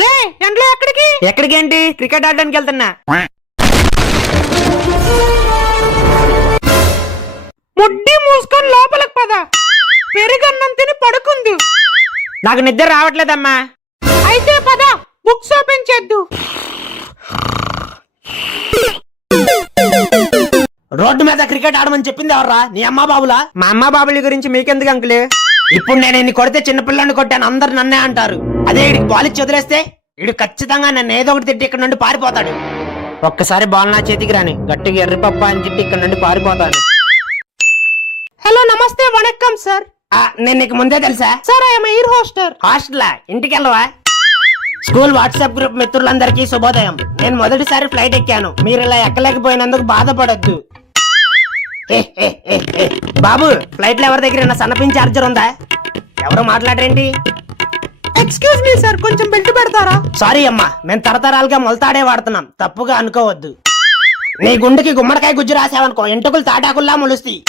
రే ఎండ్లో ఎక్కడికి? ఎక్కడికి ఏంటి? క్రికెట్ ఆడడానికి వెళ్తున్నా. ముడ్డి మూసుకొని లోపలికి పద. పెరుగన్నం తిని పడుకుందు. నాకు నిద్ర రావట్లేదమ్మా. అయితే పద బుక్స్ ఓపెన్ చేద్దు. రోడ్డు మీద క్రికెట్ ఆడమని చెప్పింది ఎవర్రా? నీ అమ్మా బాబులా? మా అమ్మా బాబుల గురించి మీకెందుకు అంకులే? ఇప్పుడు నేను ఇన్ని కొడితే చిన్నపిల్లని కొట్టాను అందరు నన్నే అంటారు. అదే ఇడికి బాల్ ఇచ్చి వదిలేస్తే ఇడు ఖచ్చితంగా నన్ను ఏదో ఒకటి తిట్టి ఇక్కడ నుండి పారిపోతాడు. ఒక్కసారి బాల్ నా చేతికి రాని గట్టిగా ఎర్రి పప్ప అని తిట్టి ఇక్కడ నుండి పారిపోతాను. హలో నమస్తే వణక్కం సార్. నేను నీకు ముందే తెలుసా సార్? I'm air హోస్టర్. హాస్టలా? ఇంటికి వెళ్ళవా? స్కూల్ వాట్సాప్ గ్రూప్ మిత్రులందరికీ శుభోదయం. నేను మొదటిసారి ఫ్లైట్ ఎక్కాను. మీరు ఇలా ఎక్కలేకపోయినందుకు బాధపడొద్దు. బాబు ఫ్లైట్ లో ఎవరి దగ్గర సన్నపిన్ చార్జర్ ఉందా? ఎవరు మాట్లాడరేంటి? ఎక్స్క్యూజ్ మీ సార్, కొంచెం బెల్ట్ పెడతారా? సారీ అమ్మా, మేము తరతరాలుగా మొలతాడే వాడుతున్నాం, తప్పుగా అనుకోవద్దు. నీ గుండెకి గుమ్మడికాయ గుజ్జు రాసావనుకో ఎంటుకులు తాటాకుల్లా మొలుస్తాయి.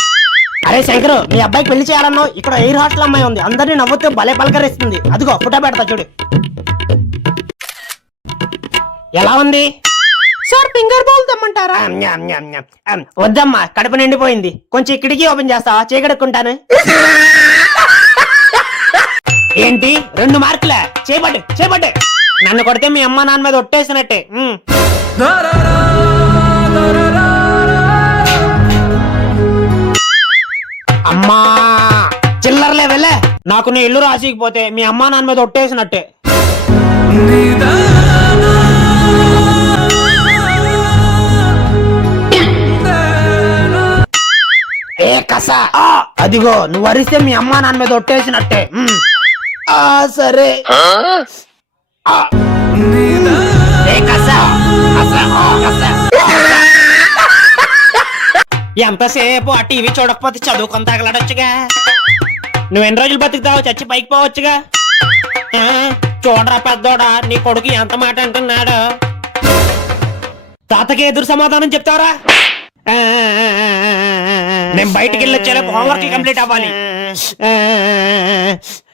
అరే శంకరు, మీ అబ్బాయికి పెళ్లి చేయాలన్నో ఇక్కడ ఎయిర్ హాస్టల్ అమ్మాయి ఉంది, అందరినీ నవ్వుతూ భలే పలకరిస్తుంది. అదిగో ఫోటో పెడతా చూడు. ఎలా ఉంది సార్? Finger bowl తెమ్మంటారా? వద్దమ్మా, కడుపు నిండిపోయింది. కొంచెం ఇక్కడికి ఓపెన్ చేస్తావా? చేయగడుక్కుంటాను. ఏంటి 2 మార్కులే? చేపట్టు చేపట్టు. నన్ను కొడితే మీ అమ్మ నాన్న మీద ఒట్టేసినట్టే. అమ్మా చిల్లర్లే వెళ్ళే. నాకు నీ ఇల్లు రాసికపోతే మీ అమ్మా నాన్న మీద ఒట్టేసినట్టే. ఏ కసా, అదిగో నువ్వు వరిస్తే మీ అమ్మా నాన్న మీద ఒట్టేసినట్టే. సరే ఎంతసేపు ఆ టీవీ చూడకపోతే చదువుకొని తగలడొచ్చుగా. నువ్వెన్ని రోజులు బతుకుతావు? చచ్చి పైకి పోవచ్చుగా. చూడరా పెద్దోడా, నీ కొడుకు ఎంత మాట అంటున్నాడు. తాతకి ఎదురు సమాధానం చెప్తావరా? నేను బయటికి వెళ్ళొచ్చేలా హోంవర్క్ కంప్లీట్ అవ్వాలి.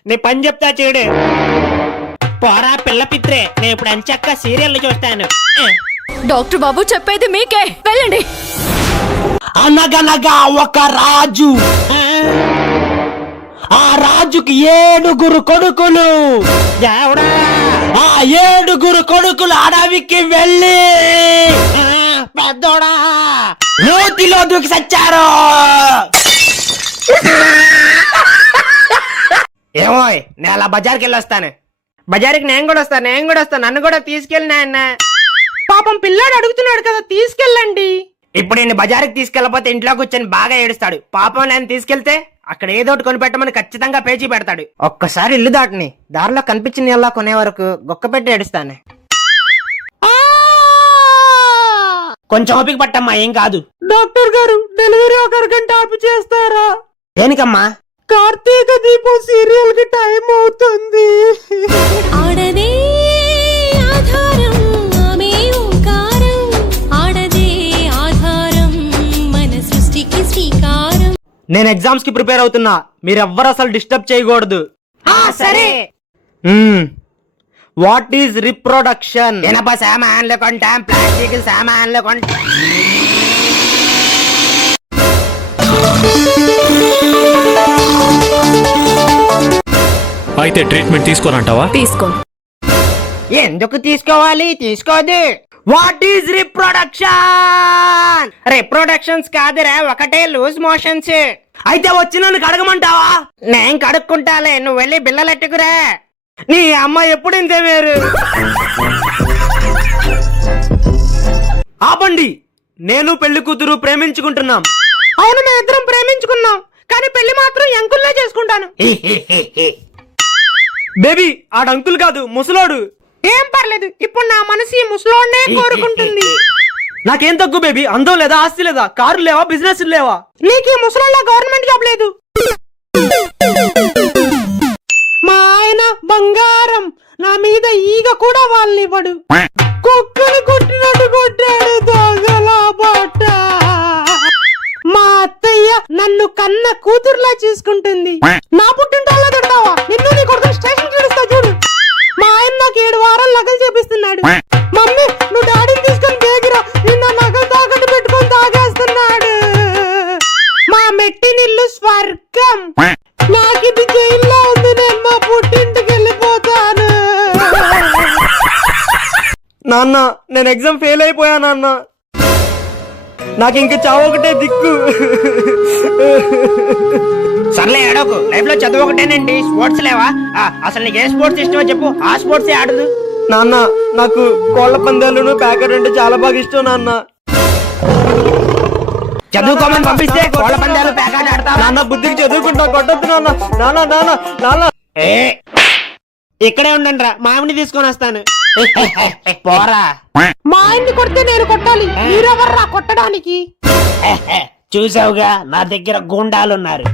నీ పని చెప్తా చూడు. పోరా పిల్ల పిత్రే, నేను ఇప్పుడు అంచక్క సీరియల్ చూస్తాను. డాక్టర్ బాబు చెప్పేది మీకే, వెళ్ళండి. అనగనగా ఒక రాజు, ఆ రాజుకి 7 కొడుకులు. ఆ 7 కొడుకులు అడవికి వెళ్ళి పెద్దోడా నూతిలో దూకి సచ్చారు. ఏమో నేను అలా బజార్కి వెళ్ళి వస్తాను. బజార్కి నేను కూడా వస్తాను. నన్ను కూడా తీసుకెళ్ళి నాయన. పాపం పిల్లాడు అడుగుతున్నాడు కదా, తీసుకెళ్ళండి. ఇప్పుడు నేను బజార్కి తీసుకెళ్ళకపోతే ఇంట్లో కూర్చొని బాగా ఏడుస్తాడు. పాపం నేను తీసుకెళ్తే అక్కడ ఏదో ఒకటి కొనిపెట్టమని ఖచ్చితంగా పేచీ పెడతాడు. ఒక్కసారి ఇల్లు దాటిని దారిలో కనిపించిన ఎలా కొనే వరకు గొక్క పెట్టి ఏడుస్తాను. కొంచెం ఓపిక పట్టమ్మా, ఏం కాదు. డాక్టర్ గారు డెలివరీ 1 గంట ఆపి చేస్తారా? దేనికమ్మా? కార్తీక దీపం సీరియల్ కి టైం అవుతుంది. ఆడదే ఆధారం, ఆమె ఓంకారం. ఆడదే ఆధారం, మన సృష్టికి శ్రీకారం. నేను ఎగ్జామ్స్ కి ప్రిపేర్ అవుతున్నా, మీరెవ్వరు అసలు డిస్టర్బ్ చేయకూడదు. సరే. What is reproduction? ఇనప సామాన్లు కొంటాం, ప్లాస్టిక్ సామాన్లు కొంటాం. అయితే ట్రీట్మెంట్ తీసుకోనంటావా? తీసుకో. ఎందుకు తీసుకోవాలి? తీసుకోదు. What is reproduction? రిప్రొడక్షన్స్ కాదురా, ఒకటే లూజ్ మోషన్స్. అయితే వచ్చి నన్ను కడగమంటావా? నేను కడుక్కుంటాలే, నువ్వు వెళ్ళి బిల్లలెట్టుకురా. నీ అమ్మ ఎప్పుడు ఇంతే మీరు. ఆపండి, నేను పెళ్లి కూతురు ప్రేమించుకుంటున్నాం. అవును, మేమిద్దరం ప్రేమించుకున్నాం, కానీ పెళ్లి మాత్రం అంకుల్నే చేసుకుంటాను. బేబీ ఆడ అంకుల్ కాదు, ముసలోడు. ఏం పర్లేదు, ఇప్పుడు నా మనసు ఈ ముసలోడ్నే కోరుకుంటుంది. నాకేం తక్కువ బేబీ? అందం లేదా, ఆస్తి లేదా, కారు లేవా, బిజినెస్ లేవా? నీకు ఈ ముసలోళ్ళ గవర్నమెంట్ జాబ్ లేదు. మా ఆయన బంగారం, నా మీద ఈగ కూడా వాళ్ళనివ్వడు. కుక్కని కొట్టినట్టు కొట్టాడు దొంగలా బట్ట. మా అత్తయ్య నన్ను కన్న కూతురులా చూసుకుంటుంది. నా పుట్టింటోళ్ళ తింటావా? నిన్ను నీ కొడుకు స్టేషన్ చూడుస్తా చూడు. మా ఆయన నాకు 7 వారాలు నగలు చేపిస్తున్నాడు. మమ్మీ నువ్వు డాడీని తీసుకొని బేగిరా, నిన్న నగలు తాకట్టు పెట్టుకొని తాగేస్తున్నాడు. మా మెట్టినిల్లు స్వర్గం, నాకు ఇది జైల్లో ఉంది, నేను మా పుట్టింటికి వెళ్ళిపోతాను. నాన్న నేను ఎగ్జామ్ ఫెయిల్ అయిపోయా నాన్న, నాకు ఇంక చావు ఒకటే దిక్కు. సర్లే ఏడోకు, లైఫ్ లో చదువు ఒకటేనండి, స్పోర్ట్స్ లేవా? అసలు నీకు ఏ స్పోర్ట్స్ ఇష్టమో చెప్పు, ఆ స్పోర్ట్స్ ఆడదు. నాన్న నాకు కోళ్ల పందాలను ప్యాకెట్ అంటే చాలా బాగా ఇష్టం నాన్న. చదువుకోమని పంపిస్తే కోళ్ళ పందాలు ప్యాకెట్ ఆడతావా? నాన్న బుద్ధికి చదువుకుంటా, కొట్టొద్దు నాన్న. నాన్న నాన్న నాన్న ఏ ఇక్కడే ఉండండి రా, మామిడి తీసుకొని వస్తాను. పోరా. మా ఆయన్ని కొడితే నేను కొట్టాలి, మీరెవర్రా కొట్టడానికి? చూసావుగా, నా దగ్గర గూండాలున్నారు.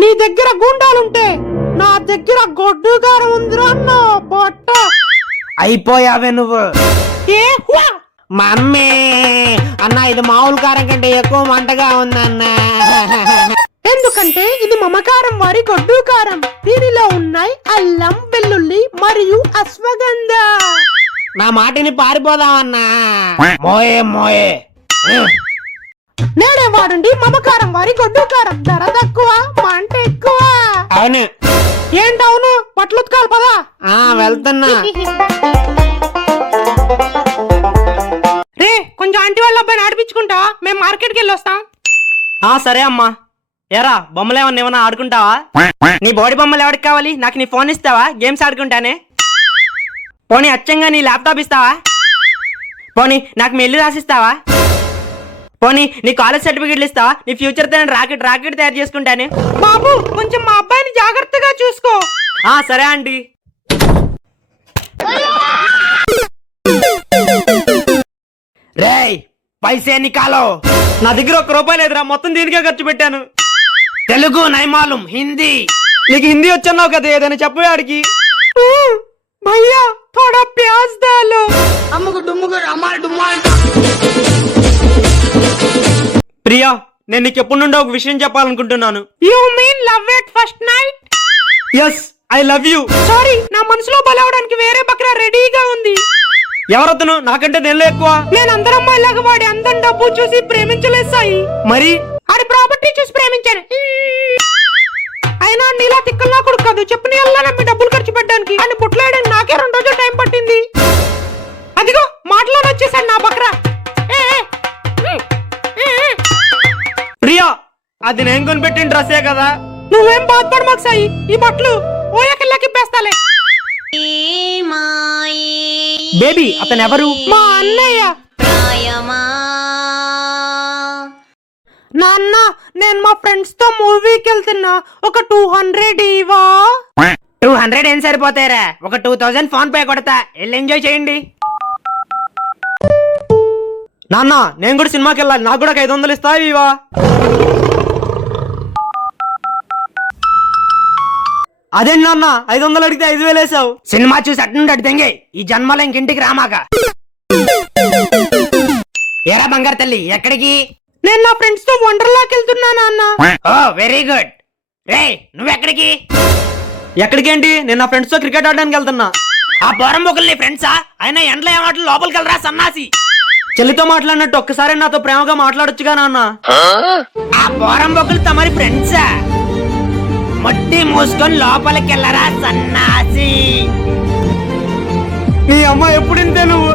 నీ దగ్గర గూండాలుంటే నా దగ్గర గొడ్డు కారం ఉందిరా అన్న పొట్ట. అయిపోయావే నువ్వు. ఏ హువా? మమ్మీ అన్న, ఇది మామూలు కారం కంటే ఎక్కువ మంటగా ఉందన్న. ఎందుకంటే ఇది మమకారం వారి గొడ్డు కారం, దీనిలో ఉన్నాయి అల్లం, వెల్లుల్లి మరియు అశ్వగంధ. నా మాటిని పారిపోదామన్నా. మోయే మోయే. నేడే వాడండి మమకారం వారి గొడ్డు కారం, ధర తక్కువ, మంట ఎక్కువ. అవును. ఏంటవును? బట్టలు ఉతకాలి పదా. వెళ్తున్నా. రే కొంచెం ఆంటీ వాళ్ళ అబ్బాయిని ఆడిపించుకుంటా, మేము మార్కెట్కి వెళ్ళి వస్తాం. సరే అమ్మా. ఏరా బొమ్మలు ఏమన్నా ఆడుకుంటావా? నీ బాడీ బొమ్మలు ఎవరికి కావాలి? నాకు నీ ఫోన్ ఇస్తావా? గేమ్స్ ఆడుకుంటానే. పోనీ అచ్చంగా నీ ల్యాప్టాప్ ఇస్తావా? పోనీ నాకు మీ ఇల్లు రాసిస్తావా? పోనీ నీ కాలేజ్ సర్టిఫికెట్లు ఇస్తావా? నీ ఫ్యూచర్ తో రాకెట్ తయారు చేసుకుంటానే. బాబు కొంచెం మా అబ్బాయిని జాగ్రత్తగా చూసుకో. సరే ఆంటీ. రేయ్ పైసే నికాలో. నా దగ్గర ₹1 లేదురా, మొత్తం దీనికే ఖర్చు పెట్టాను. తెలుగు నైమాలం, హిందీ. నీకు హిందీ వచ్చన్నావు కదా, ఏదైనా చెప్పే ఆడికి. భయ్యా థోడా ప్యాజ్ దాలో. ప్రియా, నేను నీకు ఎప్పటి నుండో ఒక విషయం చెప్పాలనుకుంటున్నాను. You mean love at first night? Yes, I love you. Sorry, నా మనసులో బలవడానికి వేరే బక్రా రెడీగా ఉంది. ఎవరతను? నాకంటే నెలలో ఎక్కువ. నేను అందరం అమ్మాయిలాగా వాడి అందం డబ్బు చూసి ప్రేమించలేదు సాయి. మరి ఆడి ప్రాపర్టీ చూసి ప్రేమించాను. అయినా నీలా తిక్కల్లా కొడుకు కాదు, చెప్పు నీ అల్లా నమ్మి డబ్బులు ఖర్చు పెట్టడానికి. అని పుట్టలేయడానికి నాకే 2 రోజులు టైం పట్టింది. అదిగో మాటలోనే వచ్చేసాడు నా బక్రా. ప్రియా, అది నేను కొనిపెట్టిన డ్రెస్సే కదా. నువ్వేం బాధపడు మాకు సాయి, ఈ బట్టలు ఓయాకెళ్ళకి పేస్తాలే. బేబీ, అతను ఎవరు? మా అన్నయ్య. నాన్న, నేను మా ఫ్రెండ్స్ తో మూవీకి వెళ్తున్నా, ఒక 200 ఇవా? 200 ఏం సరిపోతాయిరా, ఒక 2000 ఫోన్ పే కొడతా, వెళ్ళి ఎంజాయ్ చేయండి. నాన్న నేను కూడా సినిమాకి వెళ్ళాలి, నాకు కూడా 500 ఇస్తావా ఇవా? అదే నాన్న, 500 అడిగితే 5000 వేసావు. సినిమా చూసి అట్నుండి అటు తెంగే, ఈ జన్మలో ఇంకింటికి రామాక. ఎరా బంగారు తల్లి, ఎక్కడికి? నేను నా ఫ్రెండ్స్ తో వండర్లాకి వెళ్తున్నా నాన్న. ఓ వెరీ గుడ్. రే నువ్వెక్కడికి? ఎక్కడికేంటి, నేను నా ఫ్రెండ్స్ తో క్రికెట్ ఆడడానికి వెళ్తున్నా. ఆ పోరం బొక్కలు నీ ఫ్రెండ్సా? అయినా ఎండలో ఏమాటలు లోపలికి వెళ్ళరా సన్నాసి. చెల్లితో మాట్లాడినట్టు ఒక్కసారి నాతో ప్రేమగా మాట్లాడొచ్చుగా నాన్న. ఆ పోరం బొక్కలు తమరి ఫ్రెండ్సా? మొట్టి మూసుకొని లోపలికి వెళ్ళరా సన్నాసి. నీ అమ్మ ఎప్పుడు ఇంతే నువ్వు.